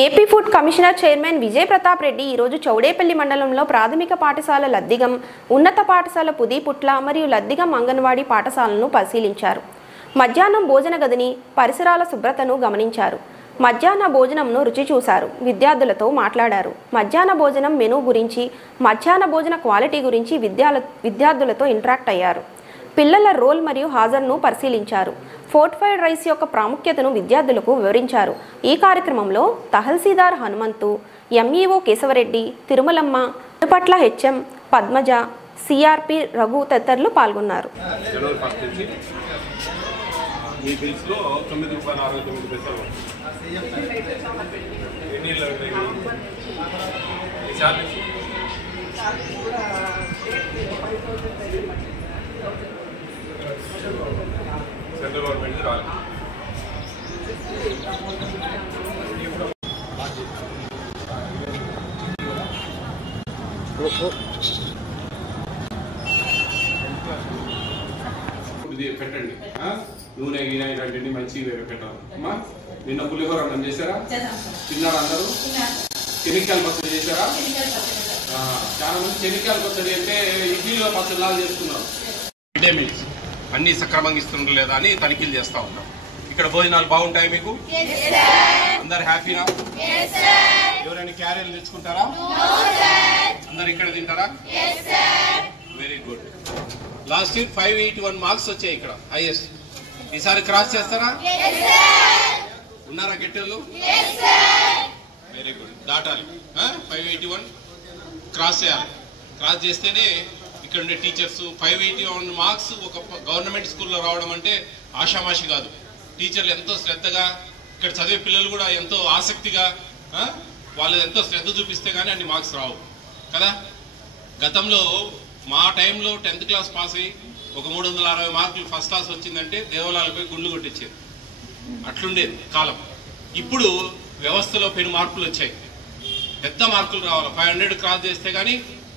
AP food commissioner chairman Vijay Pratap Reddy ఈరోజు చౌడేపల్లి మండలంలో ప్రాథమిక పాఠశాల లద్దిగం, ఉన్నత పాఠశాల పుదీపుట్ల మరియు లద్దిగం అంగన్వాడీ పాఠశాలను పరిశీలించారు. మధ్యాహ్నం భోజన గదిని, పరిసరాల శుభ్రతను గమనించారు. మధ్యాహ్న భోజనంను రుచి చూశారు. విద్యార్థులతో మాట్లాడారు. మధ్యాహ్న భోజనం మెనూ గురించి, మధ్యాహ్న భోజన క్వాలిటీ గురించి విద్యార్థులతో ఇంటరాక్ట్ అయ్యారు. పిల్లల రోల్ మరియు హాజరును పరిశీలించారు. ఫోర్టిఫైడ్ రైస్ యొక్క ప్రాముఖ్యతను విద్యార్థులకు వివరించారు. ఈ కార్యక్రమంలో తహసీల్దార్ హనుమంతు, ఎంఈఓ కేశవరెడ్డి, తిరుమలమ్మ, పట్ల హెచ్ఎం పద్మజ, సిఆర్పి రఘు తదితరులు పాల్గొన్నారు. సెంట్రల్ గవర్నమెంట్ రాలేదు. ఇది పెట్టండి, నూనె గినె ఇలాంటివన్నీ మంచిగా పెట్టాలి. అమ్మా నిన్న పులిహోర అన్నం చేశారా? తిన్నారా అందరూ? కెమికల్ పచ్చడి చేశారా? చాలా మంది కెమికల్ పచ్చడి అంటే ఇడ్లీలో పచ్చడి లాగా చేస్తున్నారు. మిడ్ డే మీల్స్ అన్ని సక్రమంగా ఇస్తున్నారు లేదా అని తనిఖీలు చేస్తూ ఉంటాం. ఇక్కడ భోజనాలు బాగుంటాయి మీకు? అందరు హ్యాపీనా? ఎవరైనా క్యారియర్లు తెచ్చుకుంటారా? అందరు ఇక్కడ తింటారా? Very good. Last year 581 marks వచ్చాయి ఇక్కడ హైయెస్ట్. ఈసారి క్రాస్ చేస్తారా? ఉన్నారా గెట్టెళ్ళు? Very good. దాటాలి. 581 క్రాస్ చేయాలి. క్రాస్ చేస్తేనే ఇక్కడ ఉండే టీచర్స్ 581 మార్క్స్ ఒక గవర్నమెంట్ స్కూల్లో రావడం అంటే ఆషామాషి కాదు. టీచర్లు ఎంతో శ్రద్ధగా, ఇక్కడ చదివే పిల్లలు కూడా ఎంతో ఆసక్తిగా, వాళ్ళు ఎంతో శ్రద్ధ చూపిస్తే కానీ అన్ని మార్క్స్ రావు కదా. గతంలో మా టైంలో 10th క్లాస్ పాస్ అయ్యి ఒక 360 మార్కులు ఫస్ట్ క్లాస్ వచ్చిందంటే దేవాలయాలపై గుండు కొట్టించేది. అట్లుండేది కాలం. ఇప్పుడు వ్యవస్థలో పెను మార్పులు వచ్చాయి. పెద్ద మార్కులు రావాలి. 500 క్రాస్ చేస్తే కానీ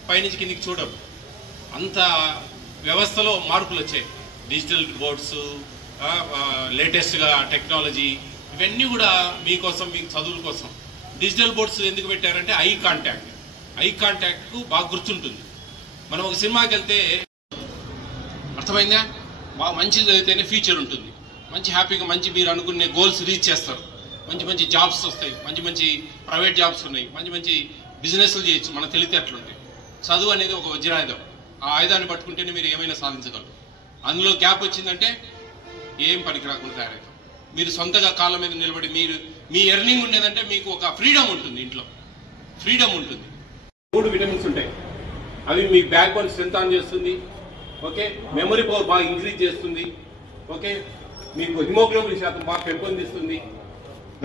పైనుంచి కిందికి చూడరు. అంత వ్యవస్థలో మార్పులు వచ్చాయి. డిజిటల్ బోర్డ్స్, లేటెస్ట్గా టెక్నాలజీ, ఇవన్నీ కూడా మీకోసం, మీకు చదువుల కోసం. డిజిటల్ బోర్డ్స్ ఎందుకు పెట్టారంటే ఐ కాంటాక్ట్కు బాగా గుర్తుంటుంది. మనం ఒక సినిమాకి వెళ్తే అర్థమైందా, బాగా మంచి చదివితేనే ఫ్యూచర్ ఉంటుంది. మంచి హ్యాపీగా మంచి మీరు అనుకునే గోల్స్ రీచ్ చేస్తారు. మంచి మంచి జాబ్స్ వస్తాయి. మంచి మంచి ప్రైవేట్ జాబ్స్ ఉన్నాయి. మంచి మంచి బిజినెస్లు చేయొచ్చు. మన తెలివితేటలుంటాయి. చదువు అనేది ఒక వజ్రాయుధం. ఆ ఆయుధాన్ని పట్టుకుంటేనే మీరు ఏమైనా సాధించగలరు. అందులో గ్యాప్ వచ్చిందంటే ఏం పనికి రాకుండా తయారవుతాం. మీరు సొంతగా కాళ్ళ మీద నిలబడి మీ ఎర్నింగ్ ఉండేదంటే మీకు ఒక ఫ్రీడమ్ ఉంటుంది. ఇంట్లో ఫ్రీడమ్ ఉంటుంది. 3 విటమిన్స్ ఉంటాయి. అవి మీ బ్యాక్ బోన్ స్ట్రెంత్ ఆన్ చేస్తుంది. ఓకే, మెమరీ పవర్ బాగా ఇంక్రీజ్ చేస్తుంది. ఓకే, మీకు హిమోగ్లోబిన్ శాతం బాగా పెంపొందిస్తుంది.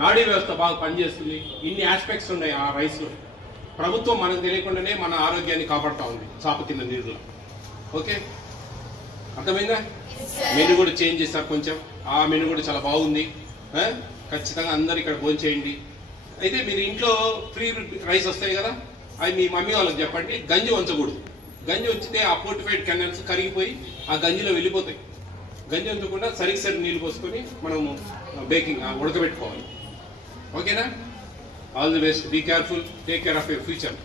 నాడీ వ్యవస్థ బాగా పనిచేస్తుంది. ఇన్ని ఆస్పెక్ట్స్ ఉన్నాయి ఆ రైస్లో. ప్రభుత్వం మనకు తెలియకుండానే మన ఆరోగ్యాన్ని కాపాడుతూ ఉంది చాప కింద నీరులో. ఓకే, అర్థమైందా? మెనూ కూడా చేంజ్ చేస్తారు కొంచెం. ఆ మెనూ కూడా చాలా బాగుంది. ఖచ్చితంగా అందరు ఇక్కడ భోజనం చేయండి. అయితే మీరు ఇంట్లో ఫ్రీ రైస్ వస్తాయి కదా, అవి మీ మమ్మీ వాళ్ళకి చెప్పండి. గంజి ఉంచకూడదు. గంజి ఉంచితే ఆ ఫోర్టిఫైడ్ కెనాల్స్ కరిగిపోయి ఆ గంజిలో వెళ్ళిపోతాయి. గంజి ఉంచకుండా సరి నీళ్ళు పోసుకొని మనము బేకింగ్ ఉడకబెట్టుకోవాలి. ఓకేనా? All the best. Be careful. Take care of your future.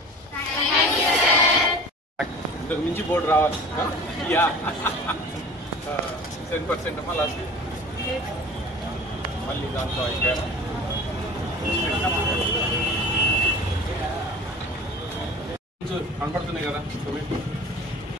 ఇంతకు మించి బోర్డు రావాలి. 10% అమ్మా లాస్ట్. మళ్ళీ దాంట్లో అయిపోయారా? కనపడుతున్నాయి కదా.